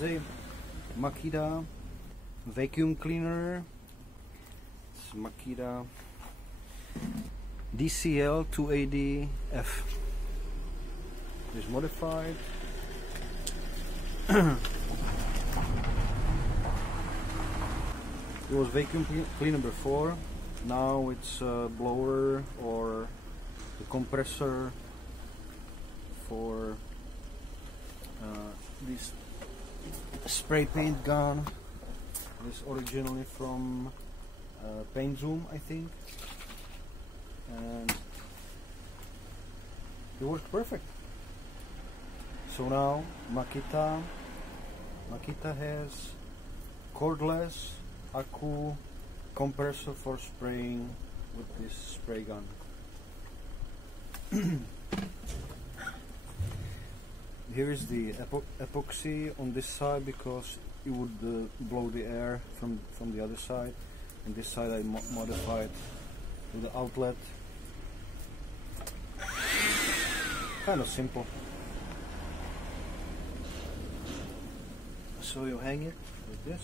is a Makita vacuum cleaner. It's Makita DCL 280F. It's modified. It was vacuum cleaner before. Now it's a blower or a compressor for this spray paint gun. This originally from Paint Zoom, I think, and it worked perfect. So now Makita has cordless accu compressor for spraying with this spray gun. Here is the epoxy on this side because it would blow the air from the other side, and this side I modified with the outlet. Kind of simple. So you hang it like this,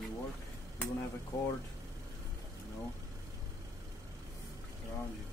you work, you don't have a cord, you know, around you.